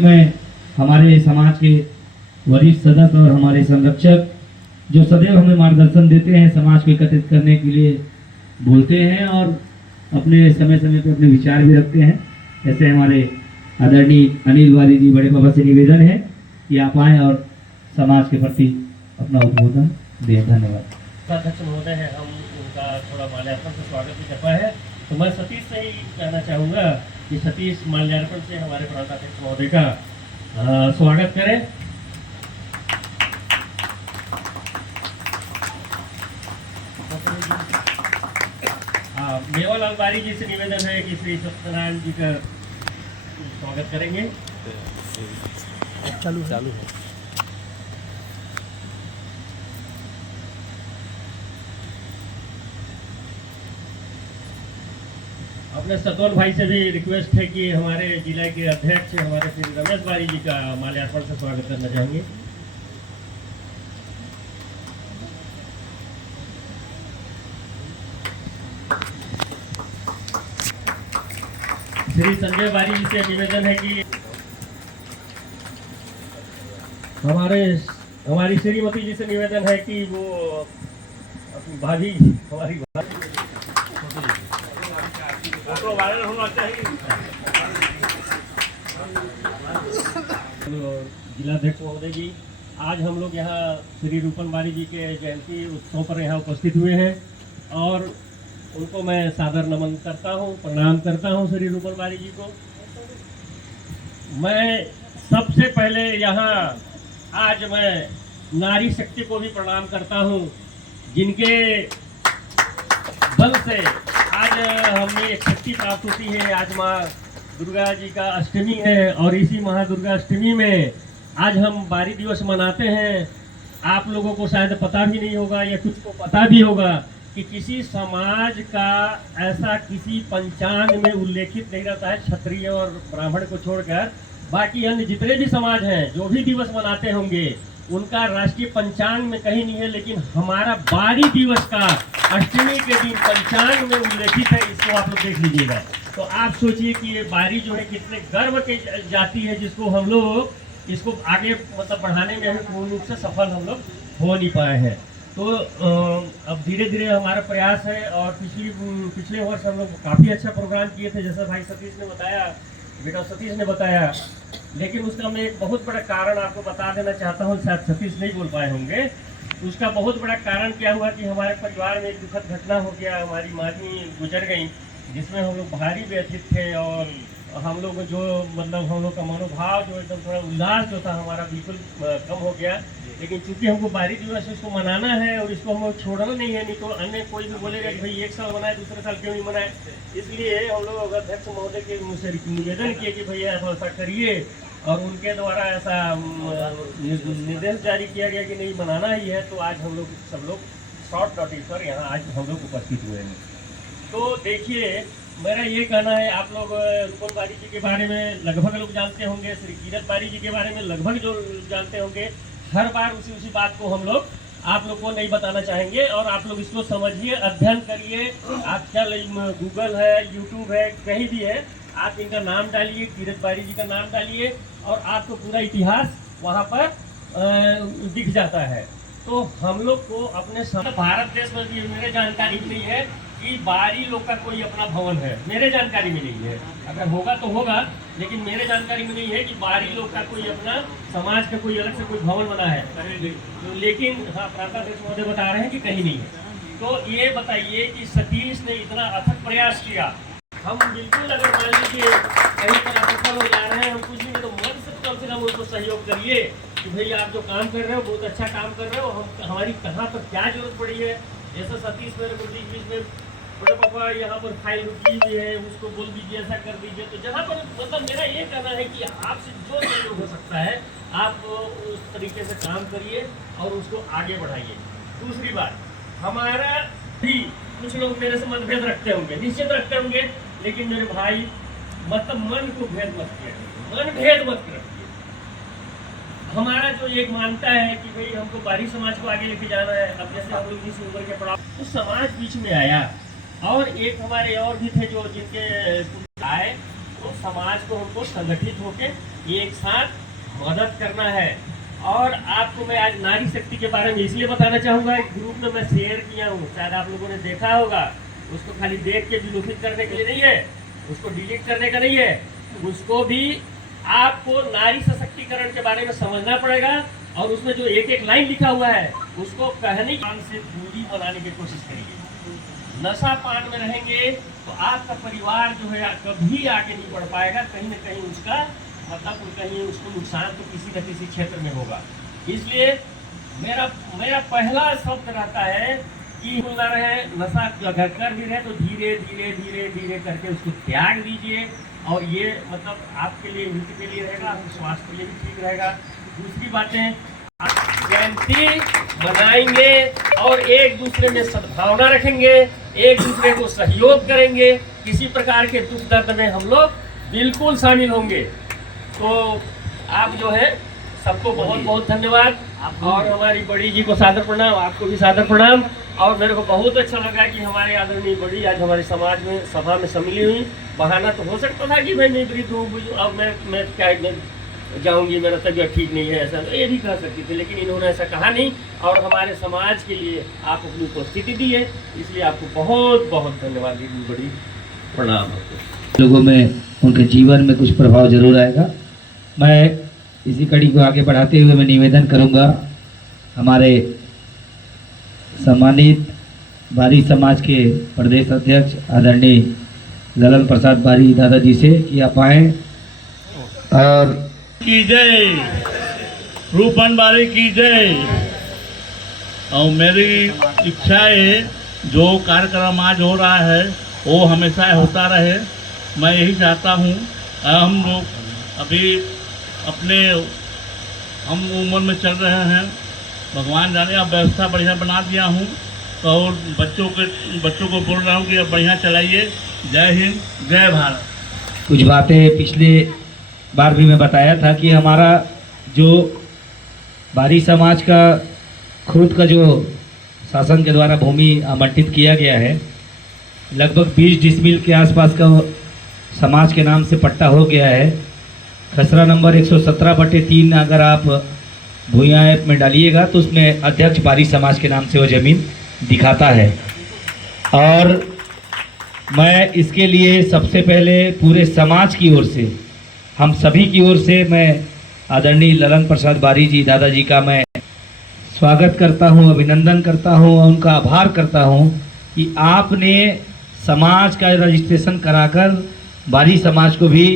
मैं हमारे समाज के वरिष्ठ सदस्य और हमारे संरक्षक जो सदैव हमें मार्गदर्शन देते हैं, समाज को एकत्रित करने के लिए बोलते हैं और अपने समय समय पर अपने विचार भी रखते हैं, ऐसे हमारे आदरणीय अनिल वारी जी बड़े बाबा से निवेदन है कि आप आएँ और समाज के प्रति अपना उद्बोधन दें। धन्यवाद। अध्यक्ष महोदय है, हम उनका थोड़ा माल्यार्पण से स्वागत भी करना है, तो मैं सतीश से ही कहना चाहूँगा कि सतीश माल्यार्पण से हमारे प्रांताध्यक्ष महोदय का स्वागत करें। मेवालाल बारी जी से निवेदन है कि श्री सत्यनारायण जी का स्वागत करेंगे। चालू है। अपने सतोल भाई से भी रिक्वेस्ट है कि हमारे जिला के अध्यक्ष हमारे श्री रमेश बारी जी का माल्यार्पण से स्वागत करना चाहेंगे। श्री संजय बारी जी से निवेदन है कि हमारी श्रीमती जी से निवेदन है कि वो अपनी भाभी हमारी फोटो वायरल होना चाहिए। जिलाध्यक्ष महोदय जी, आज हम लोग यहाँ श्री रूपन बारी जी के जयंती उत्सव पर यहाँ उपस्थित हुए हैं और उनको मैं सादर नमन करता हूँ, प्रणाम करता हूँ श्री रूपन बारी जी को। मैं सबसे पहले यहाँ आज मैं नारी शक्ति को भी प्रणाम करता हूँ, जिनके बल से आज हमें एक शक्ति प्राप्त होती है। आज माँ दुर्गा जी का अष्टमी है और इसी महादुर्गा अष्टमी में आज हम बारी दिवस मनाते हैं। आप लोगों को शायद पता भी नहीं होगा या कुछ को पता भी होगा कि किसी समाज का ऐसा किसी पंचांग में उल्लेखित नहीं रहता है, क्षत्रिय और ब्राह्मण को छोड़कर बाकी अन्य जितने भी समाज हैं जो भी दिवस मनाते होंगे उनका राष्ट्रीय पंचांग में कहीं नहीं है, लेकिन हमारा बारी दिवस का अष्टमी के दिन पंचांग में उल्लेखित है। इसको आप लोग देख लीजिएगा तो आप सोचिए कि ये बारी जो है कितने गर्व की जाती है, जिसको हम लोग इसको आगे मतलब बढ़ाने में हमें पूर्ण रूप से सफल हम लोग हो नहीं पाए हैं। तो अब धीरे धीरे हमारा प्रयास है और पिछले वर्ष हम लोग काफ़ी अच्छा प्रोग्राम किए थे, जैसा भाई सतीश ने बताया, बेटा सतीश ने बताया। लेकिन उसका मैं एक बहुत बड़ा कारण आपको बता देना चाहता हूँ, शायद सतीश नहीं बोल पाए होंगे। उसका बहुत बड़ा कारण क्या हुआ कि हमारे परिवार में एक दुखद घटना हो गया, हमारी माँ जी गुजर गई, जिसमें हम लोग भारी व्यथित थे और हम लोग जो मतलब हम लोग का मनोभाव जो एकदम थोड़ा उल्लास जो था हमारा बिल्कुल कम हो गया। लेकिन चूंकि हमको बारी दिवस इसको मनाना है और इसको हम छोड़ना नहीं है, नहीं तो अन्य कोई भी बोलेगा कि भाई एक साल मनाए दूसरे साल क्यों नहीं मनाए। इसलिए हम लोग अध्यक्ष महोदय के मुझसे निवेदन किए कि भैया ऐसा करिए और उनके द्वारा ऐसा निर्देश जारी किया गया कि नहीं मनाना ही है। तो आज हम लोग सब लोग शॉर्ट नोटिस पर यहाँ आज हम लोग उपस्थित हुए हैं। तो देखिए, मेरा ये कहना है, आप लोग रूपन बारी जी के बारे में लगभग लोग जानते होंगे, श्री कीरत बारी जी के बारे में लगभग जो जानते होंगे। हर बार उसी बात को हम लोग आप लोग को नहीं बताना चाहेंगे और आप लोग इसको समझिए, अध्ययन करिए। आजकल गूगल है, यूट्यूब है, कहीं भी है, आप इनका नाम डालिए, कीरत बारी जी का नाम डालिए और आपको पूरा इतिहास वहाँ पर दिख जाता है। तो हम लोग को अपने भारत देश में मेरे जानकारी नहीं है कि बारी लोग का कोई अपना भवन है, मेरे जानकारी में नहीं है। अगर होगा तो होगा, लेकिन मेरे जानकारी में नहीं है कि बारी लोग का कोई अपना समाज का कोई अलग से कोई भवन बना है। तो लेकिन हाँ, प्रांताध्यक्ष महोदय बता रहे हैं कि कहीं नहीं है। तो ये बताइए कि सतीश ने इतना अथक प्रयास किया, हम बिल्कुल अगर मान लीजिए कहीं पर असफल हो जा रहे हैं, हम कुछ नहीं तो मन से कम उनको सहयोग करिए कि भाई आप जो काम कर रहे हो बहुत अच्छा काम कर रहे हो, हमारी कहाँ पर क्या जरूरत पड़ी है। जैसा सतीश मेरे को बीच में बड़े पापा यहाँ पर फाइल रुकी हुई है, उसको बोल दीजिए, ऐसा कर दीजिए। तो जहाँ पर मतलब मेरा ये कहना है कि आपसे जो सहयोग हो सकता है आप उस तरीके से काम करिए और उसको आगे बढ़ाइए। दूसरी बात, हमारा भी कुछ लोग मेरे से मतभेद रखते होंगे, निश्चित रखते होंगे, लेकिन मेरे भाई मतलब मन को भेद मत किया, मन भेद मत रखिए। हमारा जो एक मानता है कि भाई हमको बारी समाज को आगे लेके जाना है। अब जैसे हम लोग इस उम्र के पड़ाव तो समाज बीच में आया और एक हमारे और भी थे जो जिनके आए, तो समाज को हमको संगठित होकर एक साथ मदद करना है। और आपको मैं आज नारी शक्ति के बारे में इसलिए बताना चाहूँगा, एक ग्रुप में मैं शेयर किया हूँ, शायद आप लोगों ने देखा होगा। उसको खाली देख के विलोपित करने के लिए नहीं है, उसको डिलीट करने का नहीं है, उसको भी आपको नारी सशक्तिकरण के बारे में समझना पड़ेगा। और उसमें जो एक एक लाइन लिखा हुआ है उसको कहने काम से दूरी बनाने की कोशिश करिए। नशा पान में रहेंगे तो आपका परिवार जो है कभी आगे नहीं बढ़ पाएगा, कहीं ना कहीं उसका मतलब कहीं उसको नुकसान तो किसी न किसी क्षेत्र में होगा। इसलिए मेरा पहला शब्द रहता है कि ना रहे, नशा अगर कर भी रहे तो धीरे धीरे धीरे धीरे करके उसको त्याग दीजिए। और ये मतलब आपके लिए, हित के लिए रहेगा, आपके स्वास्थ्य के लिए भी ठीक रहेगा। दूसरी बातें, जयंती मनाएंगे और एक दूसरे में सद्भावना रखेंगे, एक दूसरे को सहयोग करेंगे, किसी प्रकार के दुख दर्द में हम लोग बिल्कुल शामिल होंगे। तो आप जो है सबको बहुत बहुत धन्यवाद, और हमारी बड़ी जी को सादर प्रणाम, आपको भी सादर प्रणाम। और मेरे को बहुत अच्छा लगा कि हमारे आदरणीय बड़ी आज हमारे समाज में सभा में सम्मिलित हुई। बहाना तो हो सकता था कि मैं नहीं वृद्ध हूँ, अब मैं क्या जाऊंगी, मेरा तबीयत ठीक नहीं है, ऐसा ये भी कह सकती थी, लेकिन इन्होंने ऐसा कहा नहीं। और हमारे समाज के लिए आप अपनी उपस्थिति दी है, इसलिए आपको बहुत बहुत धन्यवाद दीदी बड़ी, प्रणाम। लोगों में उनके जीवन में कुछ प्रभाव जरूर आएगा। मैं इसी कड़ी को आगे बढ़ाते हुए मैं निवेदन करूंगा हमारे सम्मानित बारी समाज के प्रदेश अध्यक्ष आदरणीय ललन प्रसाद बारी दादाजी से कि आप आएँ और की जय, रूपन बारी की जय। और मेरी इच्छा है जो कार्यक्रम आज हो रहा है वो हमेशा होता रहे। मैं यही चाहता हूँ। हम लोग अभी अपने हम उम्र में चल रहे हैं, भगवान जाने अब व्यवस्था बढ़िया बना दिया हूँ। तो और बच्चों को बोल रहा हूँ कि अब बढ़िया चलाइए। जय हिंद, जय भारत। कुछ बातें पिछले बार भी मैं बताया था कि हमारा जो बारी समाज का खुद का जो शासन के द्वारा भूमि आवंटित किया गया है, लगभग 20 डिसमिल के आसपास का समाज के नाम से पट्टा हो गया है। खसरा नंबर 117/3 अगर आप भूया ऐप में डालिएगा तो उसमें अध्यक्ष बारी समाज के नाम से वो ज़मीन दिखाता है। और मैं इसके लिए सबसे पहले पूरे समाज की ओर से, हम सभी की ओर से मैं आदरणीय ललन प्रसाद बारी जी दादाजी का मैं स्वागत करता हूं, अभिनंदन करता हूं और उनका आभार करता हूं कि आपने समाज का रजिस्ट्रेशन कराकर बारी समाज को भी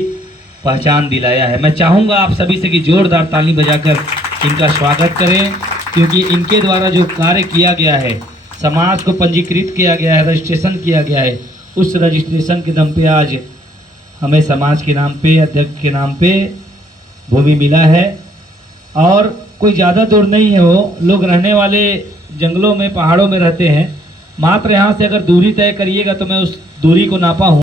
पहचान दिलाया है। मैं चाहूँगा आप सभी से कि जोरदार ताली बजाकर इनका स्वागत करें, क्योंकि इनके द्वारा जो कार्य किया गया है, समाज को पंजीकृत किया गया है, रजिस्ट्रेशन किया गया है, उस रजिस्ट्रेशन के दम पे आज हमें समाज के नाम पे, अध्यक्ष के नाम पे भूमि मिला है। और कोई ज़्यादा दूर नहीं है, वो लोग रहने वाले जंगलों में, पहाड़ों में रहते हैं। मात्र यहाँ से अगर दूरी तय करिएगा तो मैं उस दूरी को नापा हूँ।